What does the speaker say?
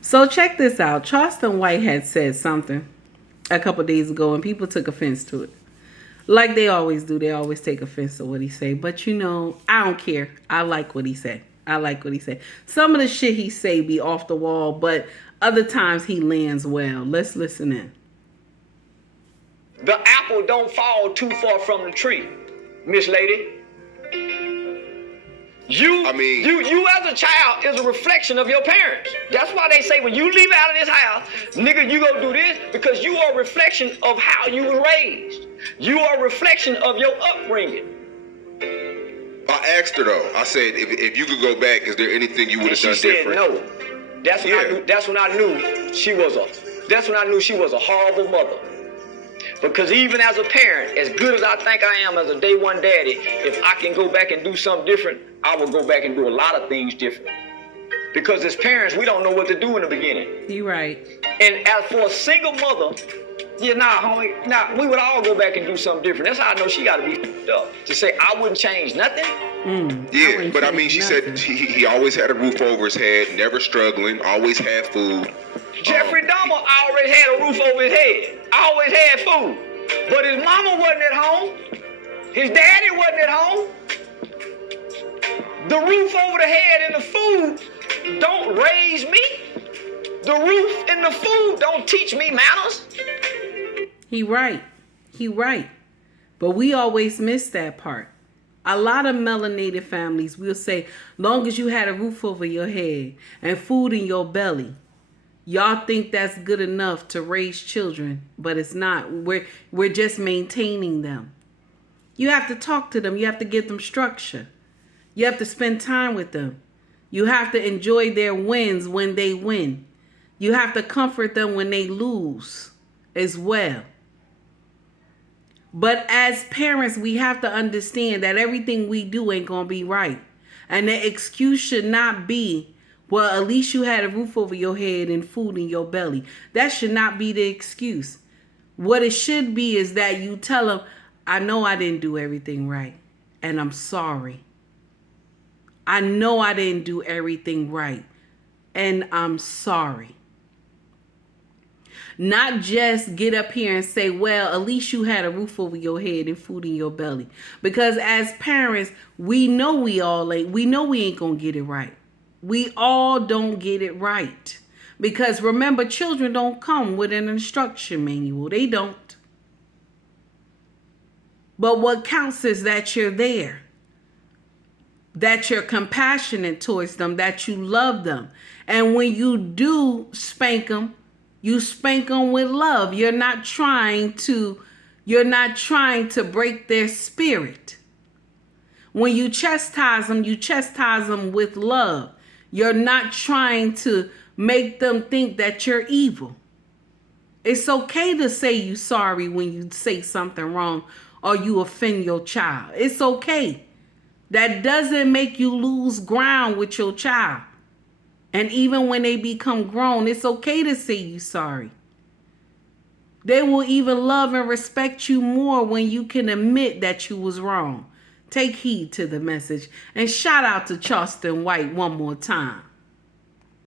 So check this out. Charleston White had said something a couple days ago, and people took offense to it. Like they always do. They always take offense to what he say. But you know, I don't care. I like what he said. I like what he said. Some of the shit he say be off the wall, but other times he lands well. Let's listen in. The apple don't fall too far from the tree, Miss Lady. You as a child is a reflection of your parents. That's why they say when you leave out of this house, nigga, you go do this because you are a reflection of how you were raised. You are a reflection of your upbringing. I asked her though. I said, if you could go back, is there anything you would have done different? She said no. That's when I knew she was a horrible mother. Because even as a parent, as good as I think I am as a day one daddy, if I can go back and do something different, I will go back and do a lot of things different. Because as parents, we don't know what to do in the beginning. You right. And as for a single mother, homie, we would all go back and do something different. That's how I know she got to be f***ed up. To say I wouldn't change nothing. Yeah, but I mean, she said he always had a roof over his head, never struggling, always had food. Jeffrey Dahmer always had a roof over his head. Always had food. But his mama wasn't at home. His daddy wasn't at home. The roof over the head and the food don't raise me. The roof and the food don't teach me manners. He right. But we always miss that part. A lot of melanated families will say, long as you had a roof over your head and food in your belly, y'all think that's good enough to raise children, but it's not. We're just maintaining them. You have to talk to them. You have to give them structure. You have to spend time with them. You have to enjoy their wins when they win. You have to comfort them when they lose as well. But as parents, we have to understand that everything we do ain't going to be right. And the excuse should not be, well, at least you had a roof over your head and food in your belly. That should not be the excuse. What it should be is that you tell them, I know I didn't do everything right, and I'm sorry. I know I didn't do everything right, and I'm sorry. Not just get up here and say, well, at least you had a roof over your head and food in your belly. Because as parents, we know we ain't going to get it right. We all don't get it right. Because remember, children don't come with an instruction manual. They don't. But what counts is that you're there. That you're compassionate towards them. That you love them. And when you do spank them, you spank them with love. You're not trying to break their spirit. When you chastise them with love. You're not trying to make them think that you're evil. It's okay to say you're sorry when you say something wrong or you offend your child. It's okay. That doesn't make you lose ground with your child. And even when they become grown, it's okay to say you're sorry. They will even love and respect you more when you can admit that you was wrong. Take heed to the message. And shout out to Charleston White one more time.